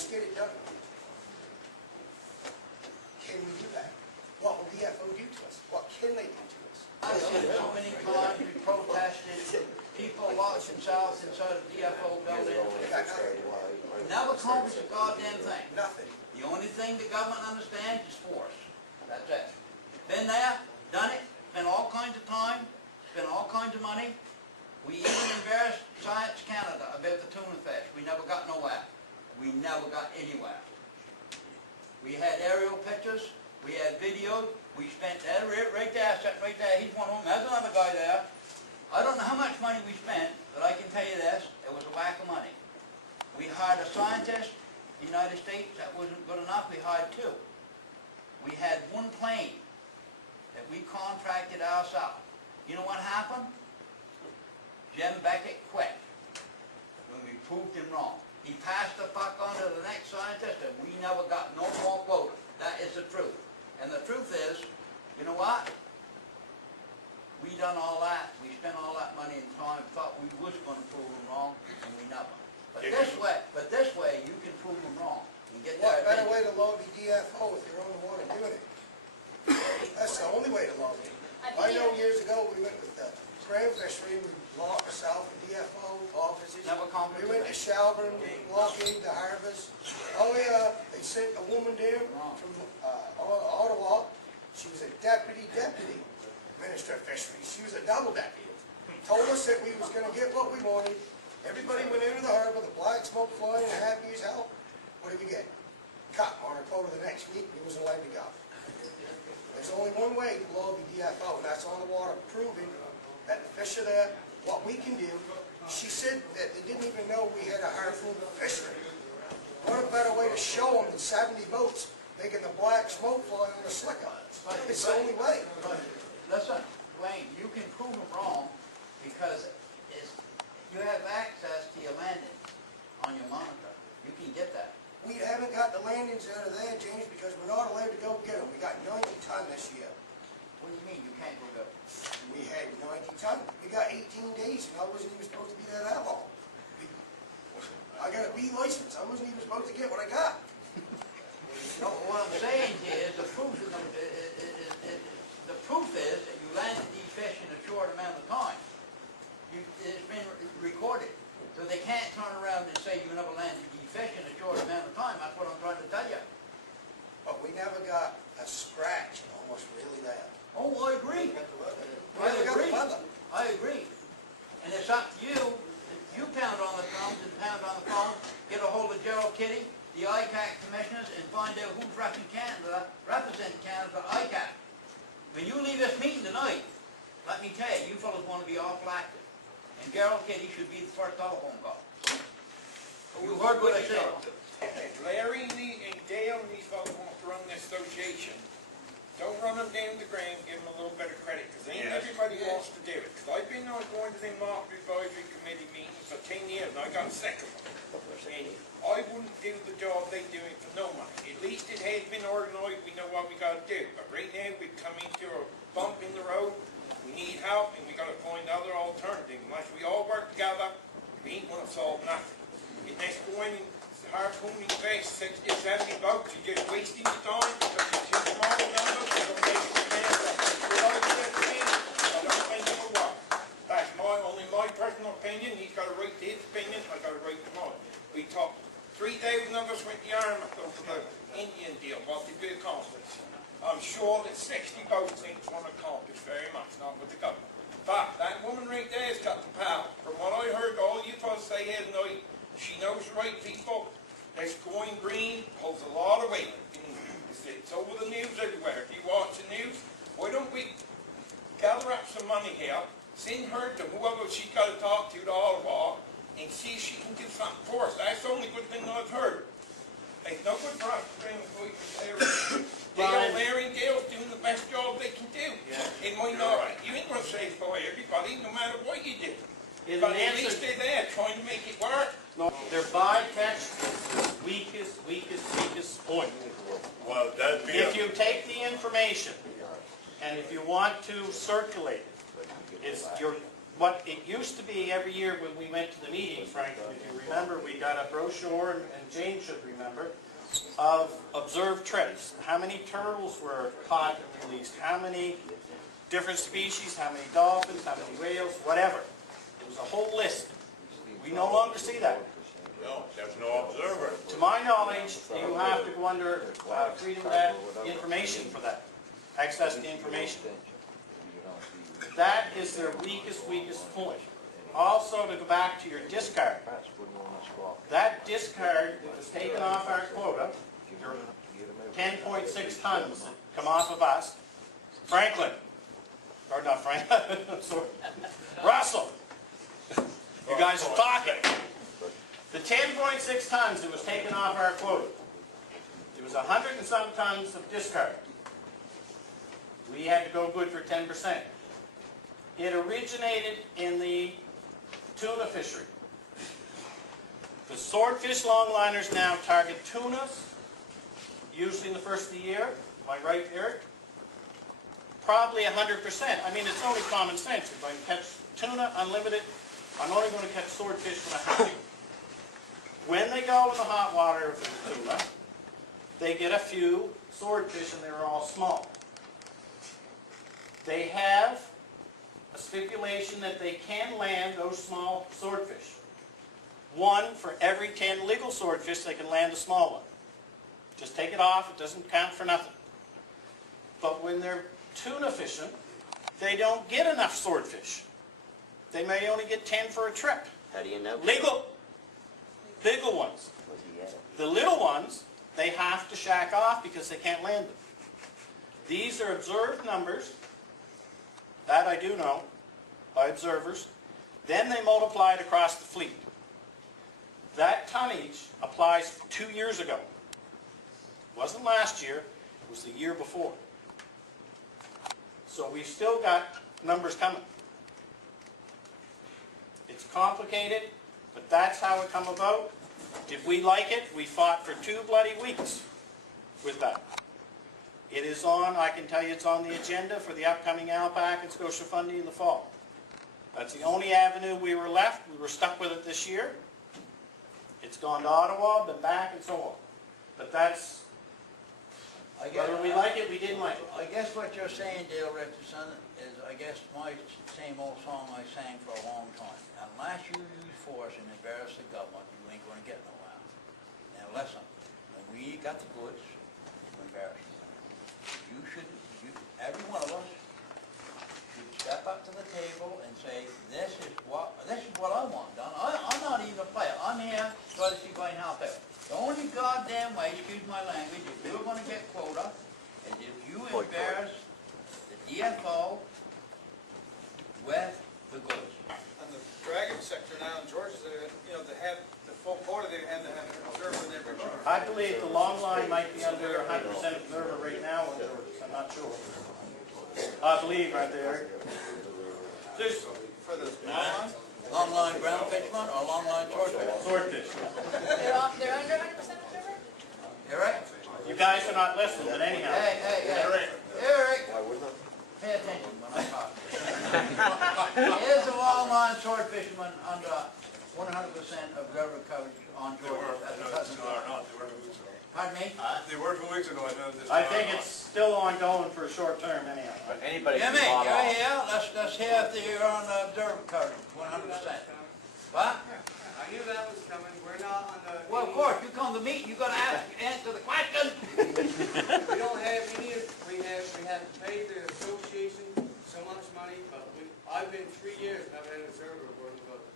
let's get it done. Can we do that? What will DFO do to us? What can they do to us? I've seen so many times we protested, people locked themselves inside a DFO building. Never accomplished a goddamn thing. Nothing. The only thing the government understands is force. That's it. Been there, done it, spent all kinds of time, spent all kinds of money. We even embarrassed Science Canada about the tuna fish. We never got nowhere. We never got anywhere. We had aerial pictures, we had videos, we spent that right there, sitting right there, he's one of them, there's another guy there. I don't know how much money we spent, but I can tell you this, it was a whack of money. We hired a scientist in the United States, that wasn't good enough, we hired two. We had one plane that we contracted ourselves. You know what happened? Jim Beckett quit when we proved him wrong. He passed the buck on to the next scientist and we never got no more quota. That is the truth. And the truth is, you know what? We done all that. We spent all that money and time, thought we was going to prove them wrong, and we never. But this way, you can prove them wrong. And get What better way to lobby DFO if you're on the one and doing it? That's the only way to lobby. I know years ago we went with the Grand Fishery, we blocked the South and DFO offices. Never We went to Shelburne, we blockaded the harbors. Oh yeah, they sent a woman down from Ottawa. She was a deputy Minister of Fisheries. She was a double deputy. Told us that we was going to get what we wanted. Everybody went into the harbor, the black smoke flying, and happy as hell. What did we get? Cut on our quota the next week, we wasn't allowed to go. There's only one way to lobby DFO, and that's on the water, proving that the fish are there, what we can do. She said that they didn't even know we had a harpoon fishery. What a better way to show them than 70 boats making the black smoke fly on a slicker. It's the only way. Listen, Wayne, you can prove them wrong because you have access to your landings on your monitor. You can get that. We haven't got the landings out of there, James, because we're not allowed to go get them. We got 90 ton this year. What do you mean you can't go get them? We had 90 ton. We got 18 days, and I wasn't even supposed to be there that long. I got a B license. I wasn't even supposed to get what I got. No, what I'm saying here is the proof is that you landed these fish in a short amount of time. It's been recorded. So they can't turn around and say you never landed these fish in a short amount of time. That's what I'm trying to tell you. But we never got a scratch almost really there. Oh, I agree. I agree. And it's up to you. You pound on the drums and pound on the phone, get a hold of Gerald Kitty, the ICAC commissioners, and find out who's representing Canada ICAC. When you leave this meeting tonight, let me tell you, you fellas want to be awful active. And Gerald Kitty should be the first telephone call. You heard what I said. Larry and Dale and these fellas want to run this association. Don't run them down the ground, give them a little bit of credit, because ain't everybody wants to do it. Because I've been on going to the market advisory committee meetings for 10 years, and I got sick of them. And I wouldn't do the job they doing for no money. At least it has been organised, we know what we got to do. But right now, we've come into a bump in the road, we need help, and we got to find other alternatives. Unless we all work together, we ain't going to solve nothing. And that's going in harpooning fish, 60 or 70 boats, you're just wasting your time because you're too small a number, so don't make it I don't think it'll work. That's only my personal opinion. He's got a right to his opinion, I got a right to mine. We talked, 3,000 of us went to Yarmouth over the Indian deal, what did we accomplish? I'm sure that 60 boats ain't going to accomplish very much, not with the government. But that woman right there has got the power. From what I heard all you folks say here tonight, she knows the right people. This going green holds a lot of weight. It's over the news everywhere. If you watch the news, why don't we gather up some money here, send her to whoever she's got to talk to Ottawa, and see if she can do something for us. That's the only good thing I've heard. It's no good for us to bring Larry and Dale's doing the best job they can do. It might not. You ain't going to satisfy everybody, no matter what you do. But at least they're there trying to make it work. No, their bycatch is weakest point. Well, that'd be if you take the information and if you want to circulate it, it's your what it used to be every year when we went to the meeting, Franklin, if you remember, we got a brochure, and Jane should remember, of observed traits. How many turtles were caught and released, how many different species, how many dolphins, how many whales, whatever. It was a whole list. We no longer see that. No, there's no observer. To my knowledge, you have to go under Freedom of that information for that. Access to information. That is their weakest point. Also, to go back to your discard. That discard that was taken off our quota, your 10.6 tons that come off of us, Franklin, or not Franklin, sorry, Russell, you guys are talking. The 10.6 tons that was taken off our quota, there was 100 and some tons of discard. We had to go good for 10%. It originated in the tuna fishery. The swordfish longliners now target tunas, usually in the first of the year. Am I right, Eric? Probably 100%. I mean, it's only common sense. If I catch tuna unlimited, I'm only going to catch swordfish when I have to. When they go in the hot water for the tuna, they get a few swordfish and they're all small. They have a stipulation that they can land those small swordfish. 1 for every 10 legal swordfish, they can land a small one. Just take it off, it doesn't count for nothing. But when they're tuna fishing, they don't get enough swordfish. They may only get 10 for a trip. How do you know? Legal ones. The little ones, they have to shack off because they can't land them. These are observed numbers. That I do know, by observers. Then they multiply it across the fleet. That tonnage applies 2 years ago. It wasn't last year, it was the year before. So we've still got numbers coming. It's complicated, but that's how it come about. Did we like it? We fought for 2 bloody weeks with that. It is on, I can tell you it's on the agenda for the upcoming Alpac and Scotia Fundy in the fall. That's the only avenue we were left. We were stuck with it this year. It's gone to Ottawa, been back, and so on. But that's, whether we like it, we didn't like it. I guess what you're saying, Dale Richardson, is I guess my same old song I sang for a long time. Unless you use force and embarrass the government, you ain't going to get nowhere. Now listen, when we got the goods, we embarrass them. Every one of us should step up to the table and say, this is what I want done. I'm not even a player. I'm here to try to see if I can help out. The only goddamn way, excuse my language, if you're going to get quota, is if you embarrass the DFO with the goods. On the dragon sector now in Georgia, they have the full quota, they have to have an observer in every bar. I believe the long line might be under 100% observer right now in Georgia. I'm not sure. I believe right there. There's For the long line? Long line ground fisherman or long line swordfish? swordfish. They're under 100% observer? You right? You guys are not listening, but anyhow. Hey, Eric, pay attention when I talk. Is a long line sword fisherman under 100% observer coverage on Georgia as a cousin? Pardon me? They were 2 weeks ago, I know this. I think it's still ongoing for a short term anyhow. But anybody Yeah, can mate, bottle. you're here. Let's hear if you're on the observer coverage, 100%. What? I knew that was coming. We're not on the... Well, of course, you come to meet, you got to answer the question.